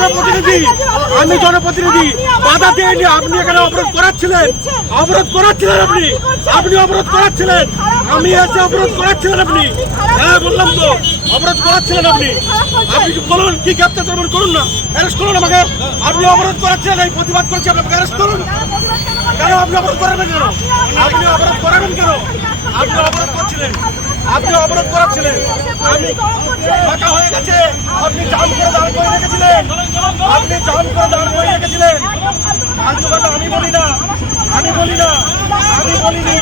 জনপ্রতিনিধি, আমি জনপ্রতিনিধি, বাধা দিইনি আপনি এখানে অবরোধ করাচ্ছিলেন অবরোধ করাচ্ছিলেন আপনি আপনি অবরোধ করাচ্ছিলেন, আমি এসে অবরোধ করাচ্ছিলেন আপনি। হ্যাঁ বললাম তো, অবরোধ করাচ্ছিলেন আপনি। আপনি বলুন, কি গ্রেপ্তার করবেন করুন না অ্যারেস্ট করুন আমাকে। আপনি অবরোধ করাচ্ছিলেন এই প্রতিবাদ করছি, আপনাকে অ্যারেস্ট করুন। কেন আপনি অবরোধ করাবেন কেন? আপনি অবরোধ করাবেন কেন? আপনি অবরোধ করছিলেন, আপনি অবরোধ করাচ্ছিলেন। আমি ফাঁকা হয়ে গেছে। আপনি জাম করে দাঁড় করে রেখেছিলেন। আপনি জাম করে দাঁড় করে রেখেছিলেন। ফালতু কথা আমি বলি না। আমি বলি না। আমি বলিনি।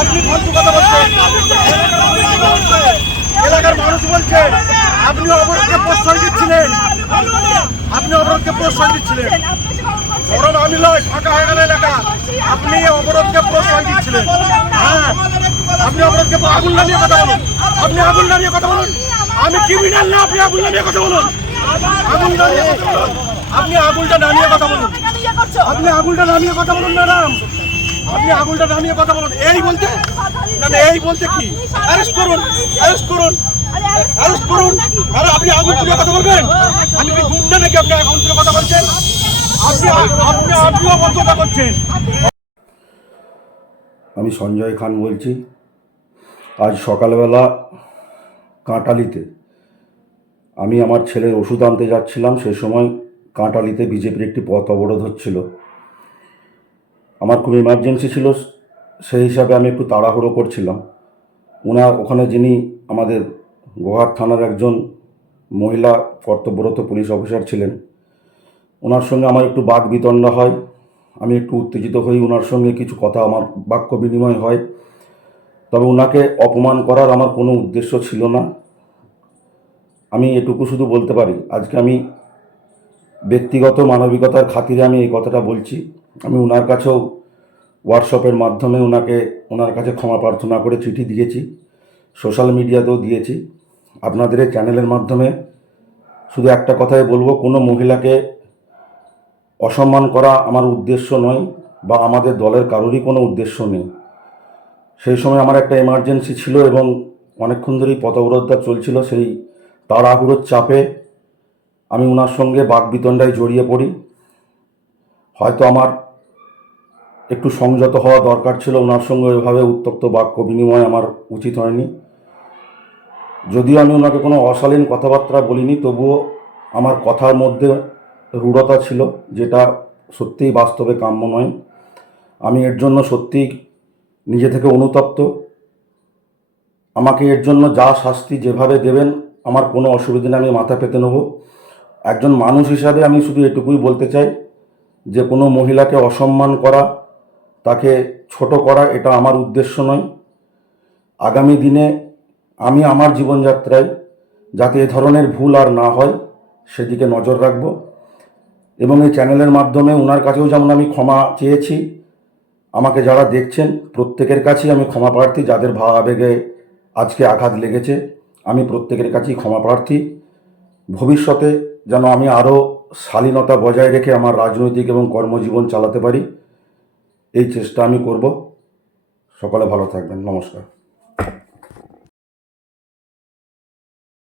আপনি ফালতু কথা বলছেন। এলাকার মানুষ বলছে আপনি অবরোধকে প্রশ্রয় দিচ্ছিলেন। আপনি অবরোধকে প্রশ্রয় দিচ্ছিলেন। বরং আমি নয় ফাঁকা হয়ে গেল এলাকা। আপনি অবরোধকে প্রশ্রয় দিচ্ছিলেন। হ্যাঁ। আপনি অবরোধকে আগুন নামিয়ে কথা বলুন। আপনি আগুন নামিয়ে কথা বলুন। আমি ক্রিমিনাল না আপনি আগুন নামিয়ে কথা বলুন। আগুন নামিয়ে কথা বলুন। আপনি আগুনটা নামিয়ে কথা বলুন। আপনি আগুনটা নামিয়ে কথা বলুন ম্যাডাম। আপনি আগুনটা নামিয়ে কথা বলুন। এই বলতে? না না, এই বলতে কি? অ্যারেস্ট করুন অ্যারেস্ট করুন। অ্যারেস্ট করুন। আরে আপনি আগুন তুলে কথা বলবেন? আমি কি গুন্ডা নাকি আপনি আগুন তুলে কথা বলছেন? আপনি আপনি আপনিও কথা করছেন। আমি সঞ্জয় খান বলছি। আজ সকালবেলা কাঁটালিতে। আমি আমার ছেলের ওষুধ আনতে যাচ্ছিলাম, সে সময় কাঁটালিতে বিজেপির একটি পথ অবরোধ হচ্ছিল। আমার খুব ইমার্জেন্সি ছিল, সেই হিসাবে আমি একটু তাড়াহুড়ো করছিলাম। ওনার ওখানে যিনি আমাদের গোহার থানার একজন মহিলা কর্তব্যরত পুলিশ অফিসার ছিলেন ওনার সঙ্গে আমার একটু বাক বিতণ্ডা হয়। আমি একটু উত্তেজিত হই ওনার সঙ্গে কিছু কথা, আমার বাক্য বিনিময় হয়। তবে ওনাকে অপমান করার আমার কোনো উদ্দেশ্য ছিল না। আমি এটুকু শুধু বলতে পারি, আজকে আমি ব্যক্তিগত মানবিকতার খাতিরে আমি এই কথাটা বলছি। আমি ওনার কাছেও হোয়াটসঅ্যাপের মাধ্যমে ওনাকে ওনার কাছে ক্ষমা প্রার্থনা করে চিঠি দিয়েছি, সোশ্যাল মিডিয়াতেও দিয়েছি। আপনাদের এই চ্যানেলের মাধ্যমে শুধু একটা কথাই বলব, কোনো মহিলাকে অসম্মান করা আমার উদ্দেশ্য নয় বা আমাদের দলের কারোরই কোনো উদ্দেশ্য নেই। সেই সময় আমার একটা এমার্জেন্সি ছিল এবং অনেকক্ষণ ধরেই পথ অবরোধটা চলছিল, সেই তাড়াহুড়োর চাপে আমি ওনার সঙ্গে বাকবিতণ্ডায় জড়িয়ে পড়ি। হয়তো আমার একটু সংযত হওয়া দরকার ছিল ওনার সঙ্গে ওইভাবে উত্তপ্ত বাক্য বিনিময় আমার উচিত হয়নি। যদিও আমি ওনাকে কোনো অশালীন কথাবার্তা বলিনি, তবুও আমার কথার মধ্যে রূঢ়তা ছিল, যেটা সত্যিই বাস্তবে কাম্য নয়। আমি এর জন্য সত্যিই নিজে থেকে অনুতপ্ত। আমাকে এর জন্য যা শাস্তি যেভাবে দেবেন, আমার কোনো অসুবিধা নেই, আমি মাথা পেতে নেব। একজন মানুষ হিসাবে আমি শুধু এটুকুই বলতে চাই যে, কোনো মহিলাকে অসম্মান করা, তাকে ছোট করা, এটা আমার উদ্দেশ্য নয়। আগামী দিনে আমি আমার জীবনযাত্রায় যাতে এ ধরনের ভুল আর না হয়, সেদিকে নজর রাখব। এবং এই চ্যানেলের মাধ্যমে ওনার কাছেও যেমন আমি ক্ষমা চেয়েছি আমাকে যারা দেখছেন, প্রত্যেকের কাছেই আমি ক্ষমা প্রার্থী, যাদের ভাবাবেগে আজকে আঘাত লেগেছে, আমি প্রত্যেকের কাছেই ক্ষমা প্রার্থী। ভবিষ্যতে যেন আমি আরও শালীনতা বজায় রেখে আমার রাজনৈতিক এবং কর্মজীবন চালাতে পারি, এই চেষ্টা আমি করব। সকলে ভালো থাকবেন। নমস্কার।